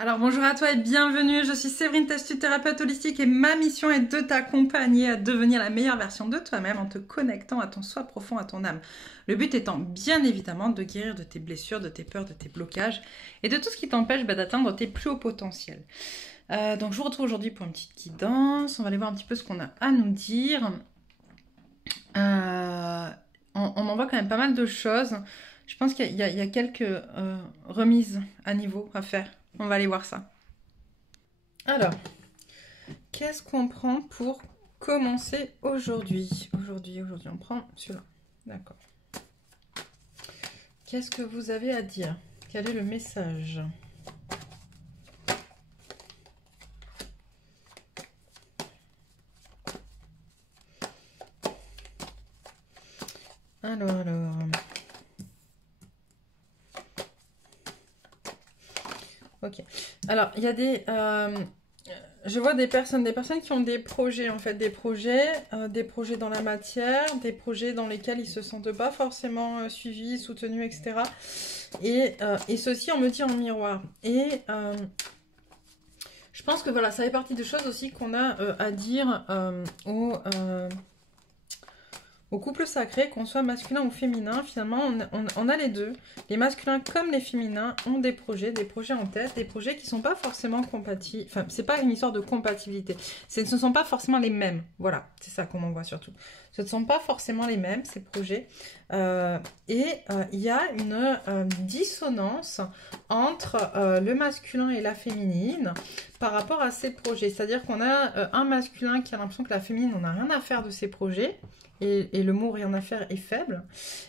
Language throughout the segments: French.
Alors bonjour à toi et bienvenue, je suis Séverine, thérapeute holistique et ma mission est de t'accompagner à devenir la meilleure version de toi-même en te connectant à ton soi profond, à ton âme. Le but étant bien évidemment de guérir de tes blessures, de tes peurs, de tes blocages et de tout ce qui t'empêche d'atteindre tes plus hauts potentiels. Donc je vous retrouve aujourd'hui pour une petite guidance, on va aller voir un petit peu ce qu'on a à nous dire. On m'envoie quand même pas mal de choses. Je pense qu'il y a quelques remises à niveau à faire. On va aller voir ça. Alors, qu'est-ce qu'on prend pour commencer aujourd'hui? Aujourd'hui, on prend celui-là. D'accord. Qu'est-ce que vous avez à dire? Quel est le message? Alors. Ok. Alors, il y a des... je vois des personnes qui ont des projets, en fait, des projets dans la matière, des projets dans lesquels ils se sentent pas forcément suivis, soutenus, etc. Et ceci, on me dit en miroir. Et je pense que voilà, ça fait partie des choses aussi qu'on a à dire au couple sacré, qu'on soit masculin ou féminin. Finalement, on a les deux. Les masculins comme les féminins ont des projets en tête, des projets qui ne sont pas forcément compatibles. Enfin, c'est pas une histoire de compatibilité. Ce ne sont pas forcément les mêmes. Voilà, c'est ça qu'on m'envoie surtout. Ce ne sont pas forcément les mêmes, ces projets. Il y a une dissonance entre le masculin et la féminine par rapport à ces projets. C'est-à-dire qu'on a un masculin qui a l'impression que la féminine n'en a rien à faire de ses projets. Et le mot rien à faire est faible.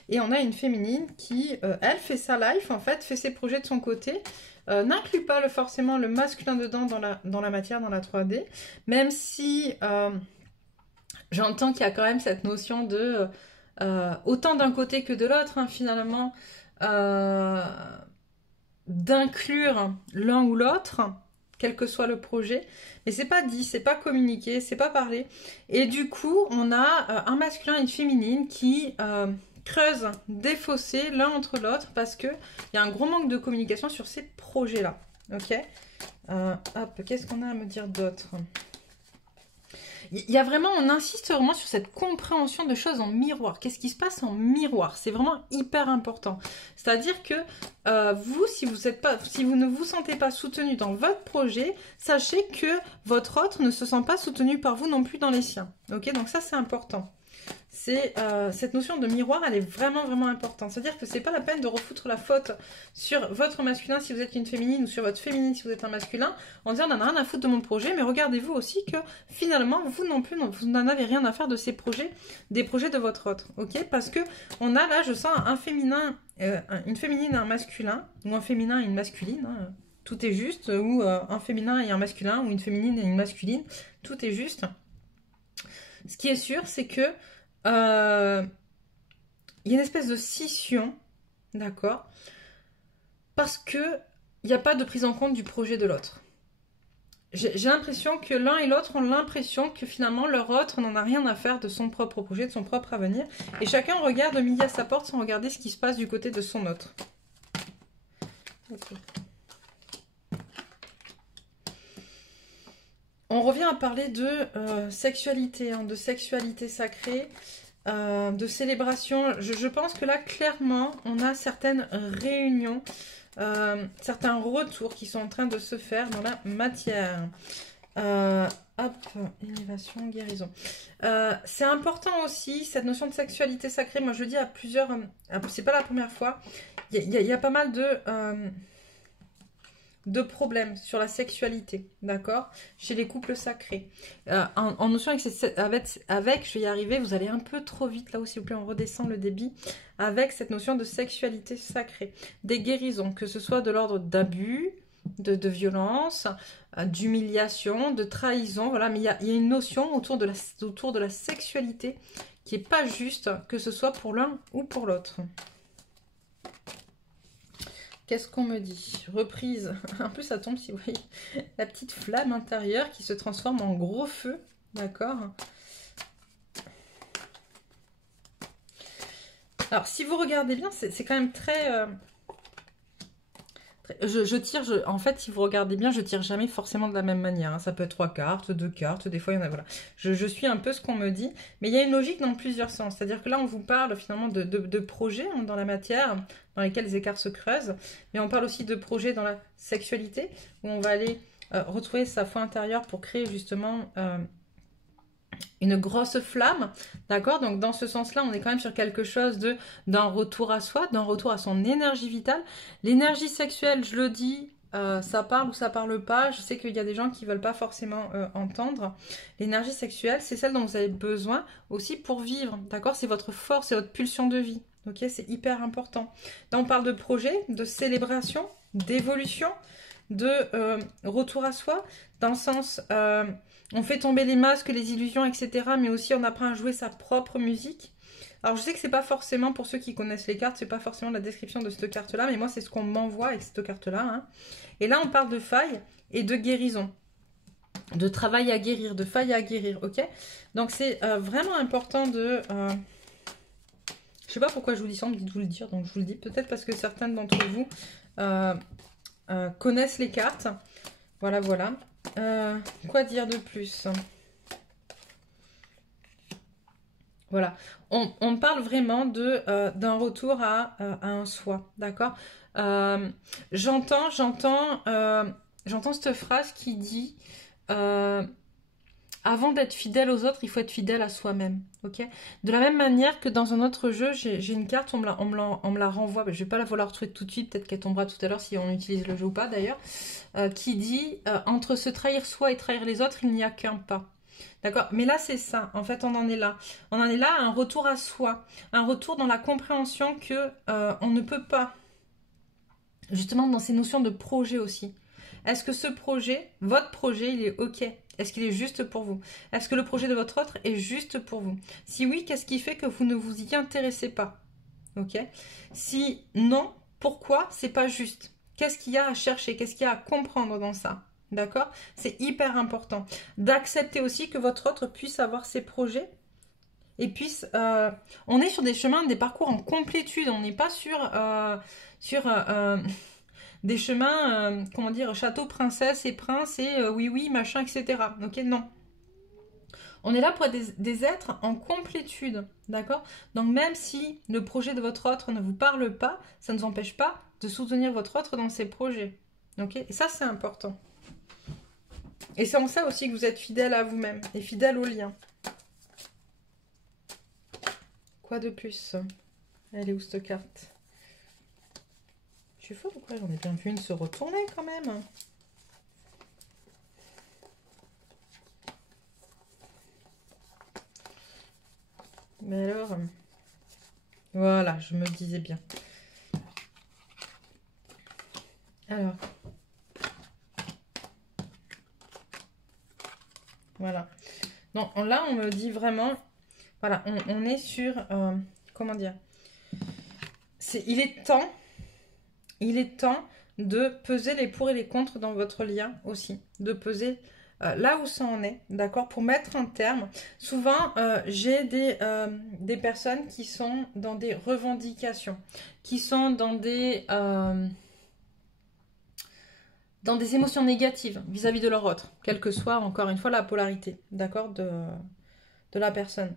Et on a une féminine qui, elle, fait sa life, en fait, fait ses projets de son côté, n'inclut pas forcément le masculin dedans dans la matière, dans la 3D, même si j'entends qu'il y a quand même cette notion de autant d'un côté que de l'autre, hein, finalement, d'inclure l'un ou l'autre, quel que soit le projet, mais c'est pas dit, c'est pas communiqué, c'est pas parlé. Et du coup, on a un masculin et une féminine qui creusent des fossés l'un entre l'autre parce qu'il y a un gros manque de communication sur ces projets-là. Ok, hop, qu'est-ce qu'on a à me dire d'autre? Il y a vraiment, on insiste vraiment sur cette compréhension de choses en miroir. Qu'est-ce qui se passe en miroir? C'est vraiment hyper important. C'est-à-dire que vous, si vous ne vous sentez pas soutenu dans votre projet, sachez que votre autre ne se sent pas soutenu par vous non plus dans les siens. Ok, donc ça c'est important. Cette notion de miroir, elle est vraiment, vraiment importante. C'est-à-dire que c'est pas la peine de refoutre la faute sur votre masculin si vous êtes une féminine ou sur votre féminine si vous êtes un masculin, en disant on n'en a rien à foutre de mon projet, mais regardez-vous aussi que finalement, vous non plus, vous n'en avez rien à faire de ces projets, des projets de votre autre. Ok, parce que on a là, je sens un féminin, une féminine et un masculin, ou un féminin et une masculine, hein, tout est juste, ou un féminin et un masculin, ou une féminine et une masculine, tout est juste. Ce qui est sûr, c'est que il y a une espèce de scission, d'accord, parce que il n'y a pas de prise en compte du projet de l'autre. J'ai l'impression que l'un et l'autre ont l'impression que finalement leur autre n'en a rien à faire de son propre projet, de son propre avenir, et chacun regarde midi à sa porte sans regarder ce qui se passe du côté de son autre. Okay. On revient à parler de sexualité, hein, de sexualité sacrée, de célébration. Je pense que là, clairement, on a certaines réunions, certains retours qui sont en train de se faire dans la matière. Hop, élévation, guérison. C'est important aussi, cette notion de sexualité sacrée. Moi, je le dis à plusieurs... c'est pas la première fois. Il y a pas mal de problèmes sur la sexualité, d'accord, chez les couples sacrés. En notion avec, je vais y arriver, vous allez un peu trop vite, là où s'il vous plaît, on redescend le débit, avec cette notion de sexualité sacrée. Des guérisons, que ce soit de l'ordre d'abus, de violence, d'humiliation, de trahison, voilà, mais il y a une notion autour de la sexualité qui n'est pas juste, que ce soit pour l'un ou pour l'autre. Qu'est-ce qu'on me dit? Reprise. En plus, ça tombe, si vous voyez, la petite flamme intérieure qui se transforme en gros feu. D'accord? Alors, si vous regardez bien, c'est quand même très Je tire, en fait, si vous regardez bien, je tire jamais forcément de la même manière, hein. Ça peut être 3 cartes, 2 cartes, des fois il y en a, voilà. Je suis un peu ce qu'on me dit, mais il y a une logique dans plusieurs sens. C'est-à-dire que là, on vous parle finalement de projets, hein, dans la matière, dans lesquels les écarts se creusent, mais on parle aussi de projets dans la sexualité, où on va aller retrouver sa foi intérieure pour créer justement une grosse flamme, d'accord? Donc dans ce sens-là, on est quand même sur quelque chose d'un retour à soi, d'un retour à son énergie vitale. L'énergie sexuelle, je le dis, ça parle ou ça parle pas. Je sais qu'il y a des gens qui veulent pas forcément entendre. L'énergie sexuelle, c'est celle dont vous avez besoin aussi pour vivre, d'accord? C'est votre force, c'est votre pulsion de vie, ok? C'est hyper important. Là, on parle de projet, de célébration, d'évolution, de retour à soi, dans le sens... on fait tomber les masques, les illusions, etc. Mais aussi, on apprend à jouer sa propre musique. Alors, je sais que c'est pas forcément, pour ceux qui connaissent les cartes, c'est pas forcément la description de cette carte-là, mais moi, c'est ce qu'on m'envoie avec cette carte-là, hein. Et là, on parle de faille et de guérison. De travail à guérir, de faille à guérir, ok? Donc, c'est vraiment important de... Je sais pas pourquoi je vous dis ça, on me dit de vous le dire, donc je vous le dis. Peut-être parce que certaines d'entre vous connaissent les cartes. Voilà, voilà. Quoi dire de plus? Voilà, on parle vraiment d'un retour à un soi, d'accord? J'entends cette phrase qui dit avant d'être fidèle aux autres, il faut être fidèle à soi-même, ok? De la même manière que dans un autre jeu, j'ai une carte, on me la renvoie, je vais pas la retrouver tout de suite, peut-être qu'elle tombera tout à l'heure si on utilise le jeu ou pas d'ailleurs, qui dit entre se trahir soi et trahir les autres, il n'y a qu'un pas. D'accord? Mais là, c'est ça. En fait, on en est là. On en est là à un retour à soi. Un retour dans la compréhension que on ne peut pas. Justement, dans ces notions de projet aussi. Est-ce que ce projet, votre projet, il est OK? Est-ce qu'il est juste pour vous? Est-ce que le projet de votre autre est juste pour vous? Si oui, qu'est-ce qui fait que vous ne vous y intéressez pas? OK? Si non, pourquoi c'est pas juste? Qu'est-ce qu'il y a à chercher? Qu'est-ce qu'il y a à comprendre dans ça? D'accord? C'est hyper important d'accepter aussi que votre autre puisse avoir ses projets et puisse... on est sur des chemins, des parcours en complétude. On n'est pas sur des chemins, comment dire, château, princesse et prince et oui, oui, machin, etc. Ok, non. On est là pour être des êtres en complétude, d'accord? Donc même si le projet de votre autre ne vous parle pas, ça ne vous empêche pas de soutenir votre autre dans ses projets. Ok? Et ça, c'est important. Et c'est en ça aussi que vous êtes fidèle à vous-même et fidèle au lien. Quoi de plus? Elle est où cette carte? Je suis folle ou quoi? J'en ai bien vu une se retourner quand même. Mais alors... Voilà, je me disais bien. Alors... Voilà. Donc là, on me dit vraiment... Voilà, on est sur... comment dire? Il est temps de peser les pour et les contre dans votre lien aussi. De peser là où ça en est, d'accord? Pour mettre un terme. Souvent, j'ai des personnes qui sont dans des revendications, qui sont dans des émotions négatives vis-à-vis de leur autre, quelle que soit, encore une fois, la polarité, d'accord, de la personne.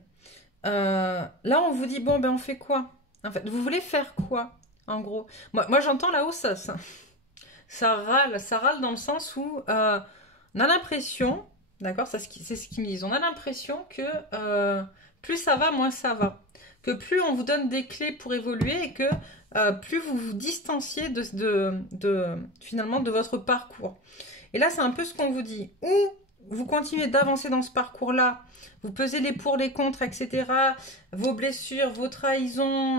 Là, on vous dit, bon, ben, on fait quoi? En fait, vous voulez faire quoi, en gros? Moi j'entends là-haut, ça râle dans le sens où on a l'impression, d'accord, c'est ce qu'ils me disent, on a l'impression que plus ça va, moins ça va. Que plus on vous donne des clés pour évoluer et que plus vous vous distanciez finalement de votre parcours. Et là, c'est un peu ce qu'on vous dit. Ou vous continuez d'avancer dans ce parcours-là, vous pesez les pour, les contre, etc. Vos blessures, vos trahisons,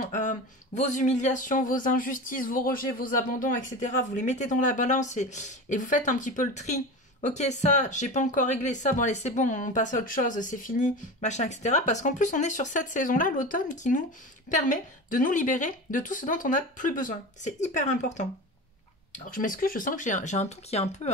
vos humiliations, vos injustices, vos rejets, vos abandons, etc. Vous les mettez dans la balance et vous faites un petit peu le tri. Ok, ça, j'ai pas encore réglé ça. Bon, allez, c'est bon, on passe à autre chose, c'est fini, machin, etc. Parce qu'en plus, on est sur cette saison-là, l'automne, qui nous permet de nous libérer de tout ce dont on n'a plus besoin. C'est hyper important. Alors, je m'excuse, je sens que j'ai un ton qui est un peu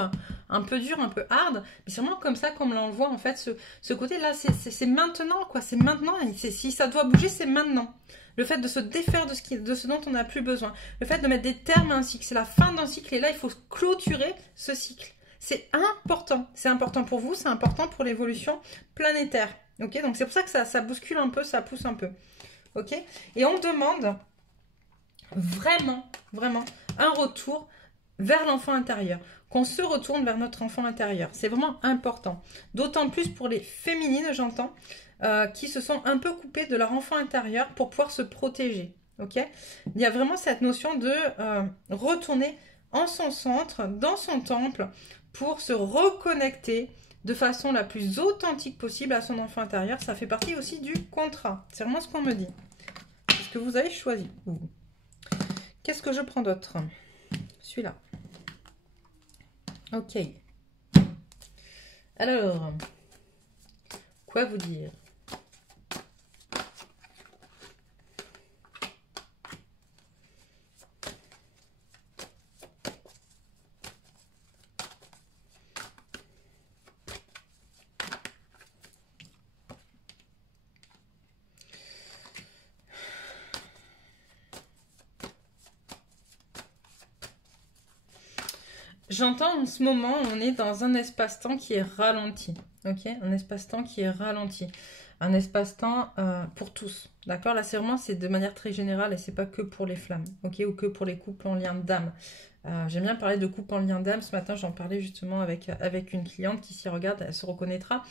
dur, un peu hard. Mais c'est vraiment comme ça qu'on me l'envoie, en fait, ce côté-là. C'est maintenant, quoi. C'est maintenant. Si ça doit bouger, c'est maintenant. le fait de se défaire de ce dont on n'a plus besoin, le fait de mettre des termes à un cycle, c'est la fin d'un cycle et là il faut clôturer ce cycle. C'est important pour vous, c'est important pour l'évolution planétaire. Ok, donc c'est pour ça que ça bouscule un peu, ça pousse un peu. Ok, et on demande vraiment, vraiment un retour vers l'enfant intérieur, qu'on se retourne vers notre enfant intérieur. C'est vraiment important. D'autant plus pour les féminines, j'entends, qui se sont un peu coupées de leur enfant intérieur pour pouvoir se protéger. Ok, il y a vraiment cette notion de retourner en son centre, dans son temple, pour se reconnecter de façon la plus authentique possible à son enfant intérieur. Ça fait partie aussi du contrat. C'est vraiment ce qu'on me dit. C'est ce que vous avez choisi. Qu'est-ce que je prends d'autre? Celui-là. Ok. Alors, quoi vous dire? J'entends en ce moment, on est dans un espace-temps qui est ralenti. Ok, un espace-temps qui est ralenti. Un espace-temps pour tous. D'accord? Là, c'est de manière très générale et c'est pas que pour les flammes. Ok? Ou que pour les couples en lien d'âme. J'aime bien parler de couple en lien d'âme. Ce matin, j'en parlais justement avec une cliente qui s'y regarde, elle se reconnaîtra.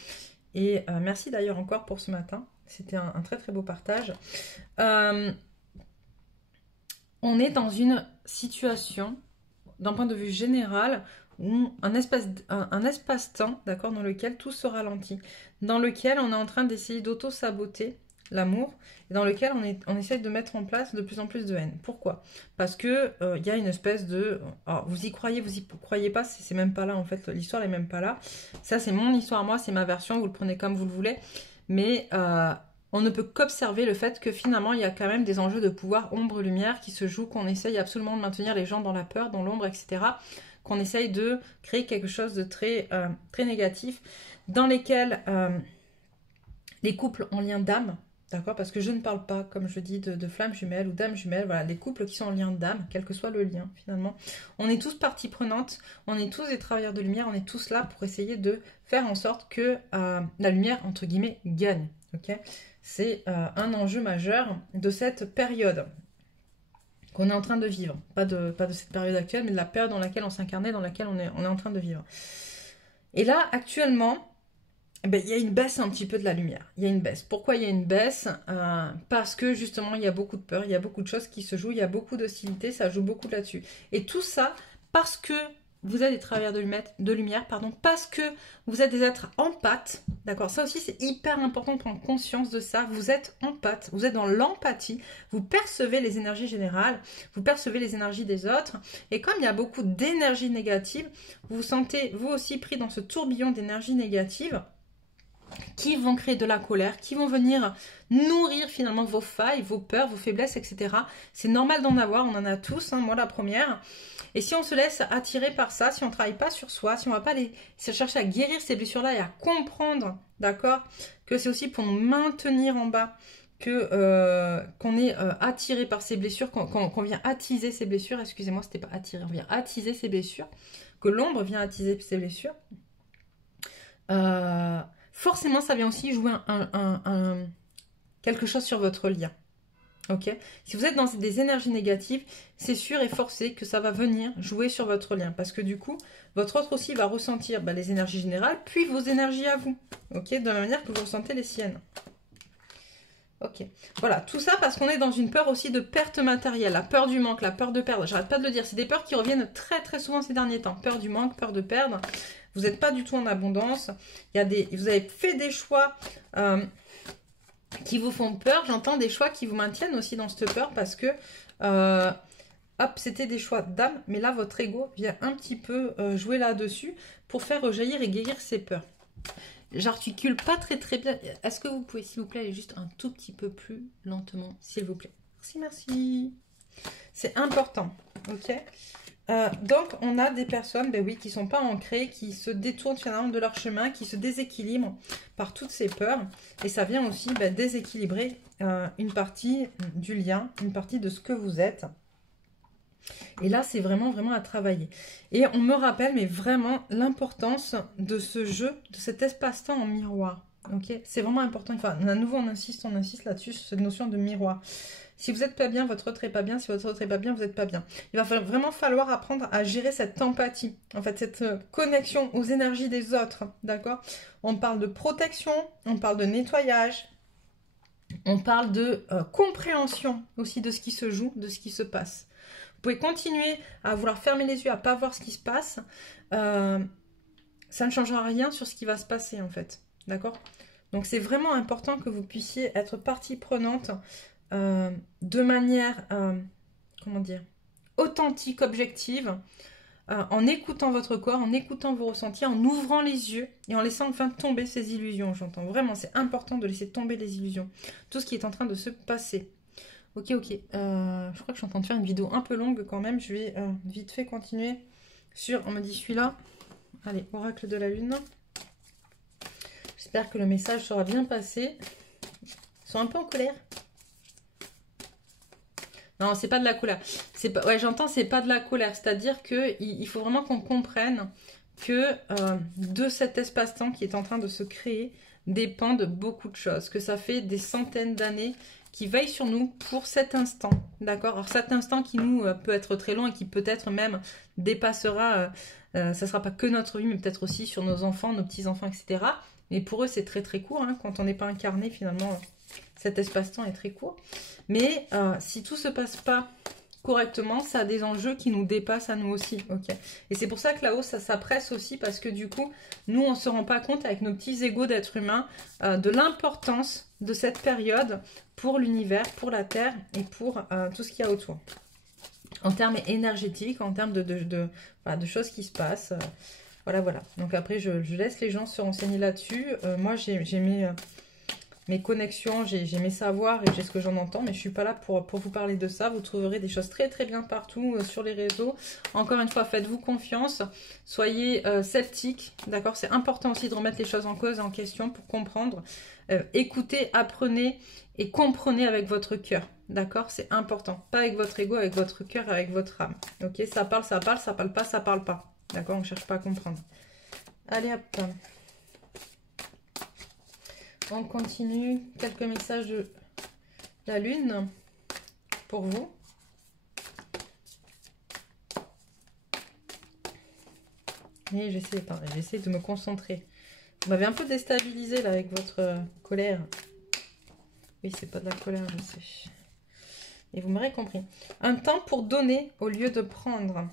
Et merci d'ailleurs encore pour ce matin. C'était un très très beau partage. On est dans une situation, d'un point de vue général, un espace-temps, d'accord, dans lequel tout se ralentit, dans lequel on est en train d'essayer d'auto-saboter l'amour, et dans lequel on essaie de mettre en place de plus en plus de haine. Pourquoi? Parce que y a une espèce de... Alors, vous y croyez pas, c'est même pas là en fait, l'histoire n'est même pas là. Ça c'est mon histoire à moi, c'est ma version, vous le prenez comme vous le voulez, mais... on ne peut qu'observer le fait que finalement, il y a quand même des enjeux de pouvoir ombre-lumière qui se jouent, qu'on essaye absolument de maintenir les gens dans la peur, dans l'ombre, etc. Qu'on essaye de créer quelque chose de très, très négatif, dans lesquels les couples en lien d'âme, d'accord, parce que je ne parle pas, comme je dis, de flammes jumelles ou d'âmes jumelles, voilà, les couples qui sont en lien d'âme, quel que soit le lien, finalement. On est tous partie prenante, on est tous des travailleurs de lumière, on est tous là pour essayer de faire en sorte que la lumière, entre guillemets, gagne, ok. C'est un enjeu majeur de cette période qu'on est en train de vivre. Pas de cette période actuelle, mais de la période dans laquelle on s'incarnait, dans laquelle on est en train de vivre. Et là, actuellement, il y a une baisse un petit peu de la lumière. Il y a une baisse. Pourquoi il y a une baisse? Parce que justement, il y a beaucoup de peur, il y a beaucoup de choses qui se jouent, il y a beaucoup d'hostilité, ça joue beaucoup là-dessus. Et tout ça parce que vous êtes des travailleurs de lumière, parce que vous êtes des êtres empathes, d'accord? Ça aussi, c'est hyper important de prendre conscience de ça. Vous êtes empathes, vous êtes dans l'empathie, vous percevez les énergies générales, vous percevez les énergies des autres. Et comme il y a beaucoup d'énergie négative, vous vous sentez, vous aussi, pris dans ce tourbillon d'énergie négative qui vont créer de la colère, qui vont venir nourrir finalement vos failles, vos peurs, vos faiblesses, etc. C'est normal d'en avoir, on en a tous, hein, moi la première. Et si on se laisse attirer par ça, si on ne travaille pas sur soi, si on ne va pas aller chercher à guérir ces blessures-là et à comprendre, d'accord, que c'est aussi pour nous maintenir en bas, qu'on est attiré par ces blessures, qu'on vient attiser ces blessures, excusez-moi, c'était pas attirer, on vient attiser ces blessures, que l'ombre vient attiser ces blessures, forcément ça vient aussi jouer quelque chose sur votre lien. Ok, si vous êtes dans des énergies négatives, c'est sûr et forcé que ça va venir jouer sur votre lien. Parce que du coup, votre autre aussi va ressentir les énergies générales, puis vos énergies à vous. Ok, de la manière que vous ressentez les siennes. Ok, voilà, tout ça parce qu'on est dans une peur aussi de perte matérielle, la peur du manque, la peur de perdre. J'arrête pas de le dire, c'est des peurs qui reviennent très très souvent ces derniers temps. Peur du manque, peur de perdre. Vous n'êtes pas du tout en abondance. Vous avez fait des choix... qui vous font peur, j'entends des choix qui vous maintiennent aussi dans cette peur parce que, hop, c'était des choix d'âme, mais là, votre ego vient un petit peu jouer là-dessus pour faire rejaillir et guérir ces peurs. J'articule pas très très bien. Est-ce que vous pouvez, s'il vous plaît, aller juste un tout petit peu plus lentement, s'il vous plaît? Merci, merci. C'est important, ok? Donc, on a des personnes, ben oui, qui ne sont pas ancrées, qui se détournent finalement de leur chemin, qui se déséquilibrent par toutes ces peurs. Et ça vient aussi ben, déséquilibrer une partie du lien, une partie de ce que vous êtes. Et là, c'est vraiment, vraiment à travailler. Et on me rappelle, mais vraiment, l'importance de ce jeu, de cet espace-temps en miroir. Ok, c'est vraiment important. Enfin, à nouveau, on insiste là-dessus, sur cette notion de miroir. Si vous n'êtes pas bien, votre autre n'est pas bien. Si votre autre n'est pas bien, vous n'êtes pas bien. Il va vraiment falloir apprendre à gérer cette empathie. En fait, cette connexion aux énergies des autres. D'accord? On parle de protection, on parle de nettoyage, on parle de compréhension aussi de ce qui se joue, de ce qui se passe. Vous pouvez continuer à vouloir fermer les yeux, à ne pas voir ce qui se passe. Ça ne changera rien sur ce qui va se passer, en fait. D'accord? Donc, c'est vraiment important que vous puissiez être partie prenante de manière, comment dire, authentique, objective, en écoutant votre corps, en écoutant vos ressentis, en ouvrant les yeux et en laissant enfin tomber ces illusions. J'entends vraiment, c'est important de laisser tomber les illusions. Tout ce qui est en train de se passer. Ok, ok. Je crois que je suis en train de faire une vidéo un peu longue quand même. Je vais vite fait continuer sur... On me dit celui-là. Allez, oracle de la lune. J'espère que le message sera bien passé. Ils sont un peu en colère. Non, c'est pas de la colère. Pas... Ouais, j'entends, c'est pas de la colère. C'est-à-dire qu'il faut vraiment qu'on comprenne que de cet espace-temps qui est en train de se créer dépendent beaucoup de choses. Que ça fait des centaines d'années qui veille sur nous pour cet instant, d'accord? Alors cet instant qui nous peut être très long et qui peut-être même dépassera, ça ne sera pas que notre vie, mais peut-être aussi sur nos enfants, nos petits-enfants, etc. Mais pour eux, c'est très très court, hein. Quand on n'est pas incarné, finalement, cet espace-temps est très court. Mais si tout ne se passe pas correctement, ça a des enjeux qui nous dépassent à nous aussi, ok? Et c'est pour ça que là-haut, ça presse aussi, parce que du coup, nous, on ne se rend pas compte avec nos petits égos d'être humains de l'importance de cette période pour l'univers, pour la Terre et pour tout ce qu'il y a autour. En termes énergétiques, en termes de choses qui se passent. Voilà, voilà. Donc après, je laisse les gens se renseigner là-dessus. Moi, j'ai mes connexions, j'ai mes savoirs et j'ai ce que j'en entends, mais je ne suis pas là pour vous parler de ça. Vous trouverez des choses très très bien partout sur les réseaux. Encore une fois, faites-vous confiance, soyez sceptiques, d'accord? C'est important aussi de remettre les choses en cause et en question pour comprendre. Écoutez, apprenez et comprenez avec votre cœur, d'accord? C'est important, pas avec votre ego, avec votre cœur, avec votre âme. Ok, ça parle, ça parle, ça parle pas, ça parle pas. D'accord? On ne cherche pas à comprendre. Allez hop. On continue. Quelques messages de la lune pour vous. Et j'essaie de me concentrer. Vous m'avez un peu déstabilisé là avec votre colère. Oui, c'est pas de la colère, je sais. Et vous m'aurez compris. Un temps pour donner au lieu de prendre.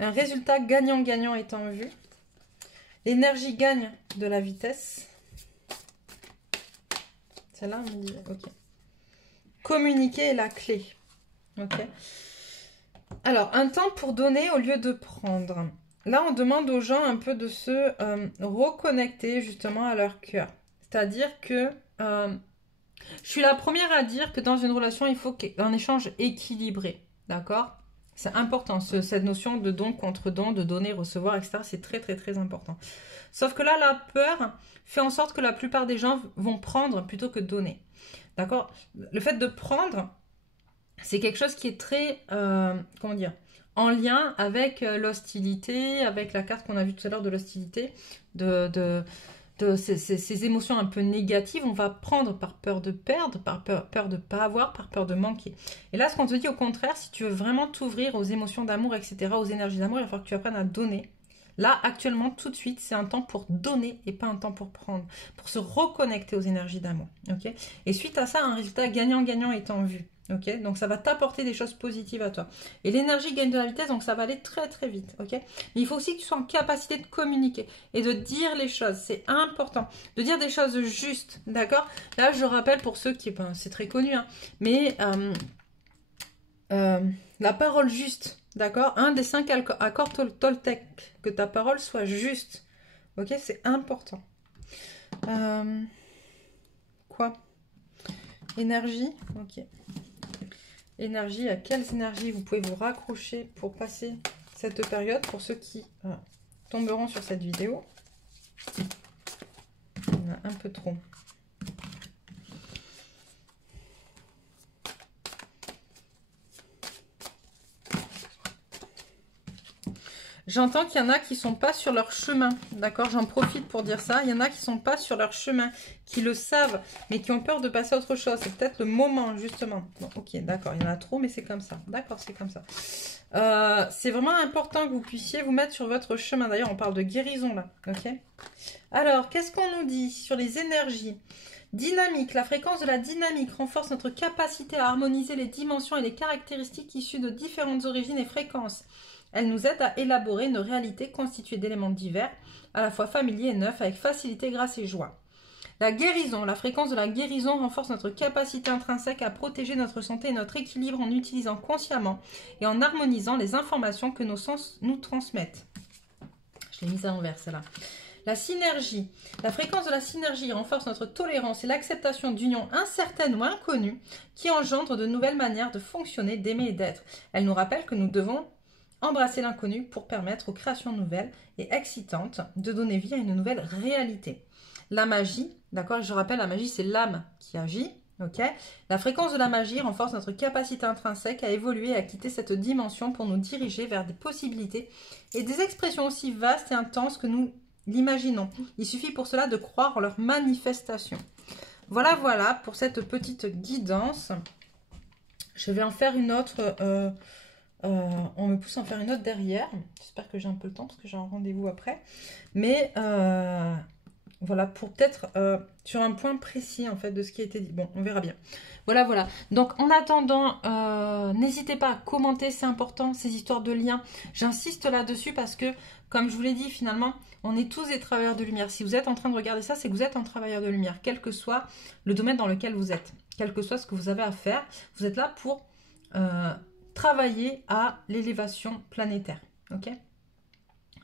Un résultat gagnant-gagnant est en vue. L'énergie gagne de la vitesse. Celle-là, on me dit, ok. Communiquer est la clé. Ok. Alors, un temps pour donner au lieu de prendre. Là, on demande aux gens un peu de se reconnecter justement à leur cœur. C'est-à-dire que je suis la première à dire que dans une relation, il faut un échange équilibré. D'accord? C'est important, cette notion de don contre don, de donner, recevoir, etc. C'est très, très, très important. Sauf que là, la peur fait en sorte que la plupart des gens vont prendre plutôt que donner. D'accord? Le fait de prendre, c'est quelque chose qui est très, comment dire, en lien avec l'hostilité, avec la carte qu'on a vue tout à l'heure de l'hostilité, de ces émotions un peu négatives. On va prendre par peur de perdre, par peur de ne pas avoir, par peur de manquer. Et là, ce qu'on te dit au contraire, si tu veux vraiment t'ouvrir aux émotions d'amour, etc., aux énergies d'amour, il va falloir que tu apprennes à donner. Là, actuellement, tout de suite, c'est un temps pour donner et pas un temps pour prendre, pour se reconnecter aux énergies d'amour. Okay, et suite à ça, un résultat gagnant-gagnant est en vue. Okay, donc ça va t'apporter des choses positives à toi. Et l'énergie gagne de la vitesse, donc ça va aller très très vite. Okay, mais il faut aussi que tu sois en capacité de communiquer et de dire les choses. C'est important de dire des choses justes. D'accord? Là, je rappelle pour ceux qui... Ben, c'est très connu, hein, mais la parole juste... D'accord? Un des 5 accords Toltec. Que ta parole soit juste. Ok? C'est important. Quoi? Énergie? Ok. énergies, à quelles énergies vous pouvez vous raccrocher pour passer cette période, pour ceux qui tomberont sur cette vidéo. Il y en a un peu trop. J'entends qu'il y en a qui ne sont pas sur leur chemin, d'accord? J'en profite pour dire ça. Il y en a qui ne sont pas sur leur chemin, qui le savent, mais qui ont peur de passer à autre chose. C'est peut-être le moment, justement. Bon, ok, d'accord, il y en a trop, mais c'est comme ça. D'accord, c'est comme ça. C'est vraiment important que vous puissiez vous mettre sur votre chemin. D'ailleurs, on parle de guérison, là, ok? Alors, qu'est-ce qu'on nous dit sur les énergies? Dynamique. La fréquence de la dynamique renforce notre capacité à harmoniser les dimensions et les caractéristiques issues de différentes origines et fréquences. Elle nous aide à élaborer une réalité constituée d'éléments divers, à la fois familiers et neufs, avec facilité, grâce et joie. La guérison. La fréquence de la guérison renforce notre capacité intrinsèque à protéger notre santé et notre équilibre en utilisant consciemment et en harmonisant les informations que nos sens nous transmettent. Je l'ai mise à l'envers, celle-là. La synergie. La fréquence de la synergie renforce notre tolérance et l'acceptation d'unions incertaines ou inconnues qui engendrent de nouvelles manières de fonctionner, d'aimer et d'être. Elle nous rappelle que nous devons embrasser l'inconnu pour permettre aux créations nouvelles et excitantes de donner vie à une nouvelle réalité. La magie, d'accord, je rappelle, la magie c'est l'âme qui agit, ok. La fréquence de la magie renforce notre capacité intrinsèque à évoluer et à quitter cette dimension pour nous diriger vers des possibilités et des expressions aussi vastes et intenses que nous l'imaginons. Il suffit pour cela de croire en leur manifestation. Voilà, voilà pour cette petite guidance. Je vais en faire une autre... on me pousse à en faire une autre derrière. J'espère que j'ai un peu le temps parce que j'ai un rendez-vous après. Mais voilà, pour peut-être sur un point précis en fait de ce qui a été dit. Bon, on verra bien. Voilà, voilà. Donc en attendant, n'hésitez pas à commenter, c'est important, ces histoires de liens. J'insiste là-dessus parce que, comme je vous l'ai dit, finalement, on est tous des travailleurs de lumière. Si vous êtes en train de regarder ça, c'est que vous êtes un travailleur de lumière, quel que soit le domaine dans lequel vous êtes, quel que soit ce que vous avez à faire. Vous êtes là pour... travailler à l'élévation planétaire, ok,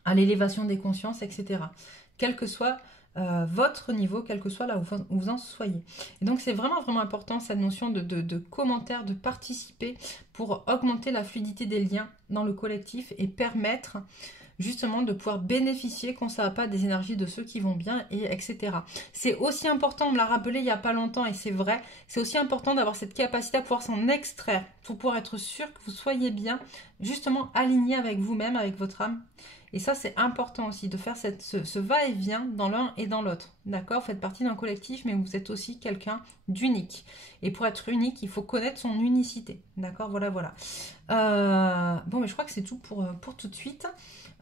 à l'élévation des consciences, etc. Quel que soit votre niveau, quel que soit là où vous en soyez. Et donc, c'est vraiment, vraiment important cette notion de commentaire, de participer pour augmenter la fluidité des liens dans le collectif et permettre justement de pouvoir bénéficier quand ça va pas des énergies de ceux qui vont bien, et etc. C'est aussi important, on me l'a rappelé il n'y a pas longtemps, et c'est vrai, c'est aussi important d'avoir cette capacité à pouvoir s'en extraire, pour pouvoir être sûr que vous soyez bien, justement aligné avec vous-même, avec votre âme. Et ça, c'est important aussi, de faire ce va-et-vient dans l'un et dans l'autre. D'accord? Vous faites partie d'un collectif, mais vous êtes aussi quelqu'un d'unique. Et pour être unique, il faut connaître son unicité. D'accord? Voilà, voilà. Bon, mais je crois que c'est tout pour tout de suite.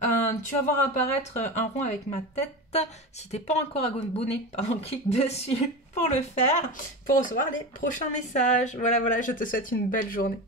Tu vas voir apparaître un rond avec ma tête. Si tu n'es pas encore abonné, clique dessus pour le faire, pour recevoir les prochains messages. Voilà, voilà, je te souhaite une belle journée.